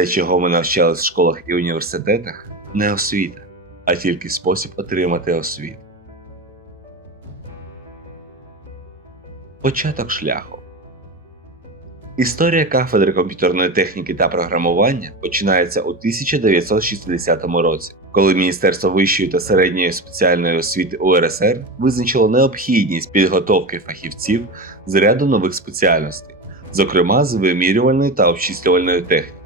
Те, чого ми навчались в школах і університетах, не освіта, а тільки спосіб отримати освіту. Початок шляху. Історія кафедри комп'ютерної техніки та програмування починається у 1960 році, коли Міністерство вищої та середньої спеціальної освіти УРСР визначило необхідність підготовки фахівців з ряду нових спеціальностей, зокрема з вимірювальної та обчислювальної техніки.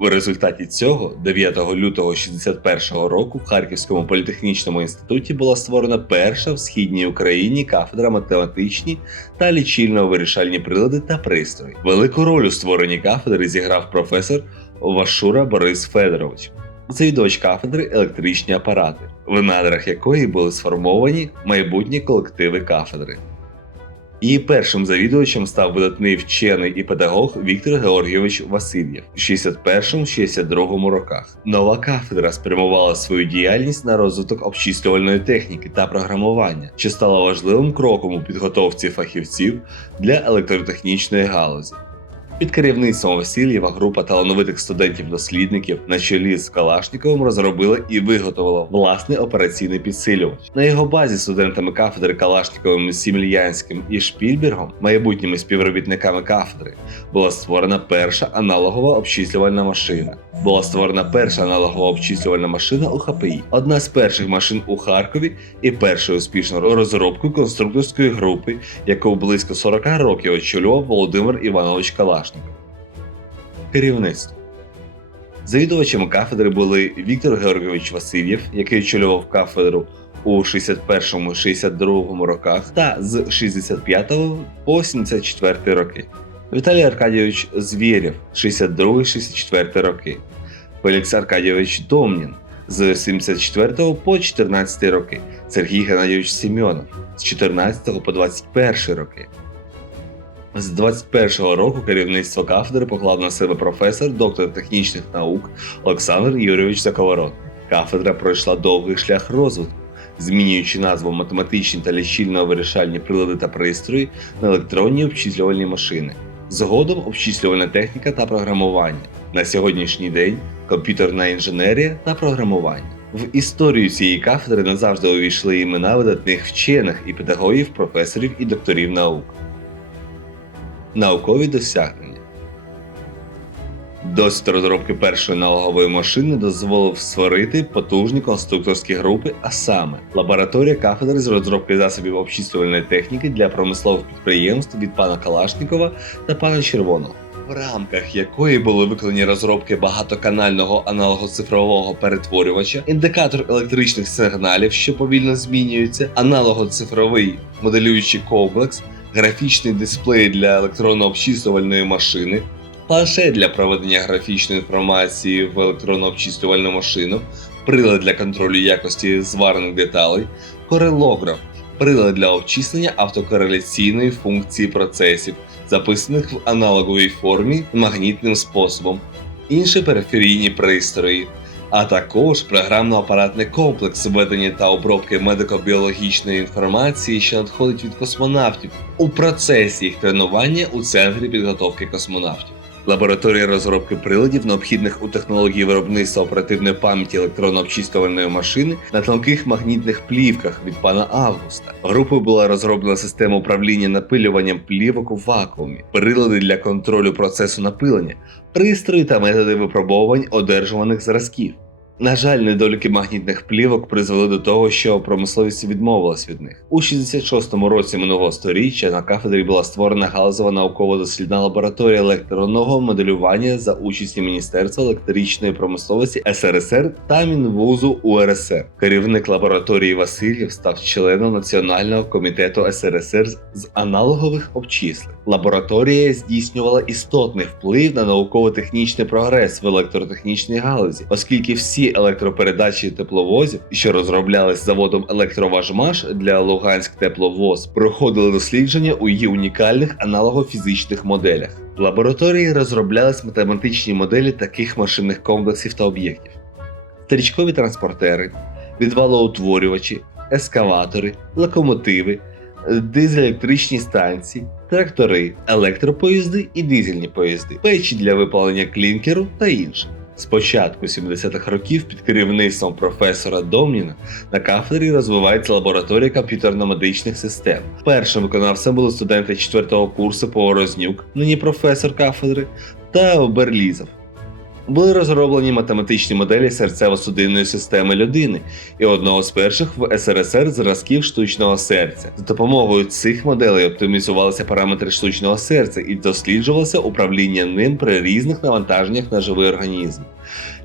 В результаті цього 9 лютого 61 року в Харківському політехнічному інституті була створена перша в східній Україні кафедра математичні та лічильно-вирішальні прилади та пристрої. Велику роль у створенні кафедри зіграв професор Вашура Борис Федорович, завідувач кафедри електричні апарати, в надрах якої були сформовані майбутні колективи кафедри. Її першим завідувачем став видатний вчений і педагог Віктор Георгійович Васильєв у 61-62 роках. Нова кафедра спрямувала свою діяльність на розвиток обчислювальної техніки та програмування, що стало важливим кроком у підготовці фахівців для електротехнічної галузі. Під керівництвом Васильєва група талановитих студентів-дослідників на чолі з Калашніковим розробила і виготовила власний операційний підсилювач. На його базі студентами кафедри Калашніковим Сімлянським і Шпільбергом, майбутніми співробітниками кафедри, була створена перша аналогова обчислювальна машина. Була створена перша аналогова обчислювальна машина у ХПІ, одна з перших машин у Харкові і першою успішною розробкою конструкторської групи, яку близько 40 років очолював Володимир Іванович Калашніков. Керівництво Завідувачами кафедри були Віктор Георгійович Васильєв, який очолював кафедру у 61-62 роках, та з 65 по 74 роки. Віталій Аркадійович Звєрєв 62-64 роки. Фелікс Аркадійович Домнін з 74 по 14 роки. Сергій Геннадійович Сімьонов з 14 по 21 роки. З 21-го року керівництво кафедри поклав на себе професор, доктор технічних наук Олександр Юрійович Заковорот. Кафедра пройшла довгий шлях розвитку, змінюючи назву математичні та лічильно-вирішальні прилади та пристрої на електронні обчислювальні машини. Згодом обчислювальна техніка та програмування. На сьогоднішній день комп'ютерна інженерія та програмування. В історію цієї кафедри назавжди увійшли імена видатних вчених і педагогів, професорів і докторів наук. Наукові досягнення. Досвід розробки першої налогової машини дозволив створити потужні конструкторські групи, а саме лабораторія кафедри з розробки засобів обчислювальної техніки для промислових підприємств від пана Калашнікова та пана Червоного. В рамках якої були виконані розробки багатоканального аналогоцифрового перетворювача, індикатор електричних сигналів, що повільно змінюється, аналогоцифровий моделюючий комплекс, графічний дисплей для електронно-обчислювальної машини, планшет для проведення графічної інформації в електронно-обчислювальну машину, прилад для контролю якості зварених деталей, корелограф, прилад для обчислення автокореляційної функції процесів, записаних в аналоговій формі магнітним способом, інші периферійні пристрої. А також програмно-апаратний комплекс ведення та обробки медико-біологічної інформації, що надходить від космонавтів у процесі їх тренування у центрі підготовки космонавтів. Лабораторія розробки приладів, необхідних у технології виробництва оперативної пам'яті електронно-обчислювальної машини на тонких магнітних плівках від пана Августа. Групою була розроблена система управління напилюванням плівок у вакуумі, прилади для контролю процесу напилення, пристрої та методи випробовувань одержуваних зразків. На жаль, недоліки магнітних плівок призвели до того, що промисловість відмовилась від них. У 66-му році минулого сторіччя на кафедрі була створена галузова науково-дослідна лабораторія електронного моделювання за участі Міністерства електричної промисловості СРСР та Мінвузу УРСР. Керівник лабораторії Васильєв став членом Національного комітету СРСР з аналогових обчислень. Лабораторія здійснювала істотний вплив на науково-технічний прогрес в електротехнічній галузі, оскільки всі електропередачі тепловозів, що розроблялись заводом Електроважмаш для Луганськ тепловоз, проходили дослідження у її унікальних аналогофізичних моделях. В лабораторії розроблялись математичні моделі таких машинних комплексів та об'єктів: стрічкові транспортери, відвалоутворювачі, ескаватори, локомотиви, дизель-електричні станції, трактори, електропоїзди і дизельні поїзди, печі для випалення клінкеру та інше. З початку 70-х років під керівництвом професора Домніна на кафедрі розвивається лабораторія комп'ютерно-медичних систем. Першим виконавцем були студенти 4-го курсу Поворознюк, нині професор кафедри, та Берлізов. Були розроблені математичні моделі серцево-судинної системи людини і одного з перших в СРСР зразків штучного серця. За допомогою цих моделей оптимізувалися параметри штучного серця і досліджувалося управління ним при різних навантаженнях на живий організм.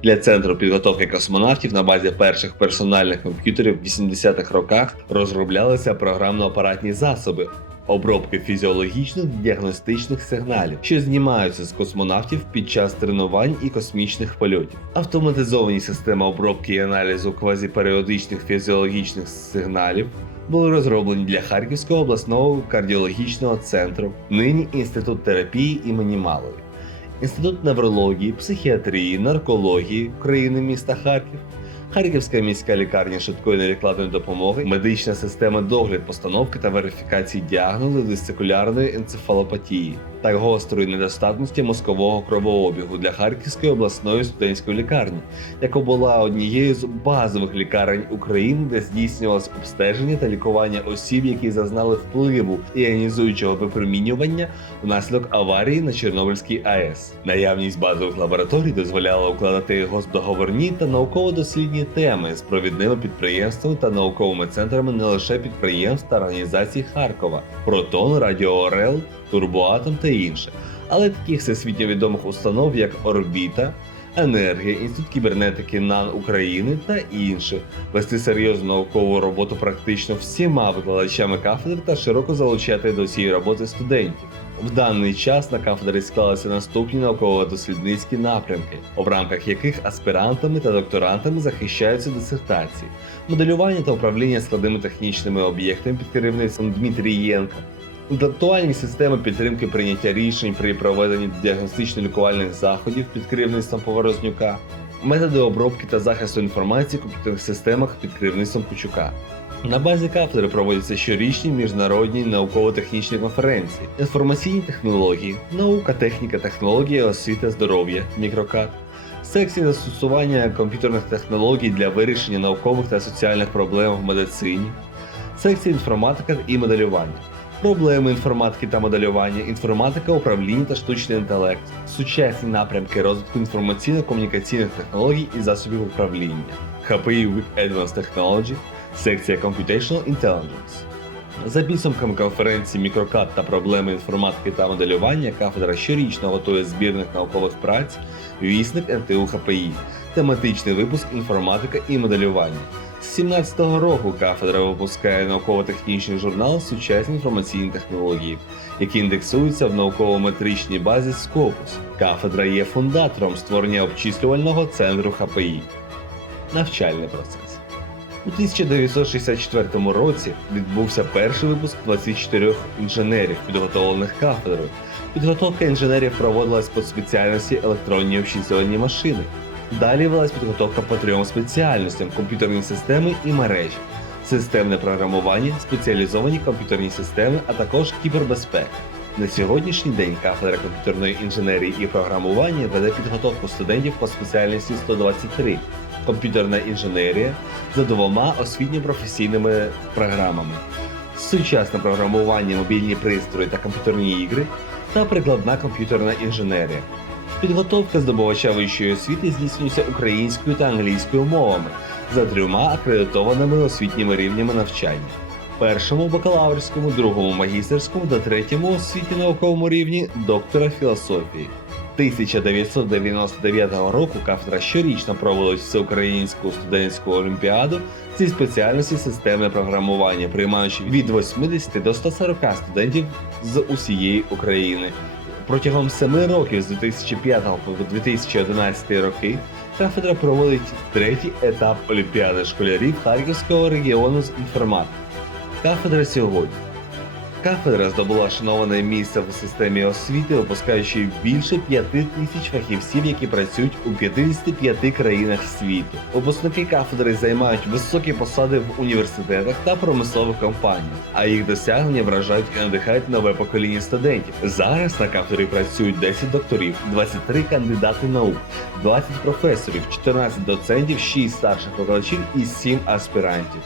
Для центру підготовки космонавтів на базі перших персональних комп'ютерів в 80-х роках розроблялися програмно-апаратні засоби. Обробки фізіологічно-діагностичних сигналів, що знімаються з космонавтів під час тренувань і космічних польотів, автоматизовані системи обробки і аналізу квазіперіодичних фізіологічних сигналів були розроблені для Харківського обласного кардіологічного центру, нині інститут терапії імені Малої. Інститут неврології, психіатрії, наркології України міста Харків, Харківська міська лікарня швидкої невідкладної допомоги, медична система догляд постановки та верифікації діагнозу дисцикулярної енцефалопатії та гострої недостатності мозкового кровообігу для Харківської обласної студентської лікарні, яка була однією з базових лікарень України, де здійснювалось обстеження та лікування осіб, які зазнали впливу іонізуючого випромінювання внаслідок аварії на Чорнобильській АЕС. Наявність базових лабораторій дозволяла укладати госдоговорні та науково-дослідні теми з провідними підприємствами та науковими центрами не лише підприємств та організацій Харкова, Протон, Радіо Орел, Турбоатом та інше, але таких всесвітньо відомих установ, як Орбіта. Енергія, Інститут кібернетики НАН України та інші вести серйозну наукову роботу практично всіма викладачами кафедри та широко залучати до цієї роботи студентів. В даний час на кафедрі склалися наступні науково-дослідницькі напрямки, в рамках яких аспірантами та докторантами захищаються дисертації, моделювання та управління складними технічними об'єктами під керівництвом Дмитрієнка, інтелектуальні системи підтримки прийняття рішень при проведенні діагностично-лікувальних заходів під керівництвом Поворознюка, методи обробки та захисту інформації в комп'ютерних системах під керівництвом Кучука. На базі кафедри проводяться щорічні міжнародні науково-технічні конференції, інформаційні технології, наука, техніка, технологія, освіта, здоров'я, мікрокат, секції застосування комп'ютерних технологій для вирішення наукових та соціальних проблем в медицині, секції інформатика і моделювання. Проблеми інформатики та моделювання, інформатика, управління та штучний інтелект, сучасні напрямки розвитку інформаційно-комунікаційних технологій і засобів управління, HPI with Advanced Technology, секція Computational Intelligence. За підсумками конференції Мікрокат та проблеми інформатики та моделювання кафедра щорічно готує збірних наукових праць Вісник НТУ ХПІ, тематичний випуск інформатика і моделювання. З 17-го року кафедра випускає науково-технічний журнал Сучасні інформаційні технології, який індексується в науково-метричній базі Scopus. Кафедра є фундатором створення обчислювального центру ХПІ. Навчальний процес. У 1964 році відбувся перший випуск 24 інженерів, підготовлених кафедрою. Підготовка інженерів проводилась по спеціальності електронні обчислювальні машини. Далі велась підготовка по трьом спеціальностям: комп'ютерні системи і мережі, системне програмування, спеціалізовані комп'ютерні системи, а також кібербезпека. На сьогоднішній день кафедра комп'ютерної інженерії і програмування веде підготовку студентів по спеціальності 123 комп'ютерна інженерія за двома освітньо-професійними програмами: сучасне програмування, мобільні пристрої та комп'ютерні ігри та прикладна комп'ютерна інженерія. Підготовка здобувача вищої освіти здійснюється українською та англійською мовами за трьома акредитованими освітніми рівнями навчання: першому бакалаврському, другому магістерському та третьому освітньо науковому рівні доктора філософії. 1999 року кафедра щорічно проводить всеукраїнську студентську олімпіаду зі спеціальності системне програмування, приймаючи від 80 до 140 студентів з усієї України. Протягом семи років з 2005 по 2011 роки кафедра проводить третій етап Олімпіади школярів Харківського регіону з інформатики. Кафедра сьогодні. Кафедра здобула шановане місце в системі освіти, випускаючи більше 5 тисяч фахівців, які працюють у 55 країнах світу. Випускники кафедри займають високі посади в університетах та промислових компаніях, а їх досягнення вражають і надихають нове покоління студентів. Зараз на кафедрі працюють 10 докторів, 23 кандидати наук, 20 професорів, 14 доцентів, 6 старших викладачів і 7 аспірантів.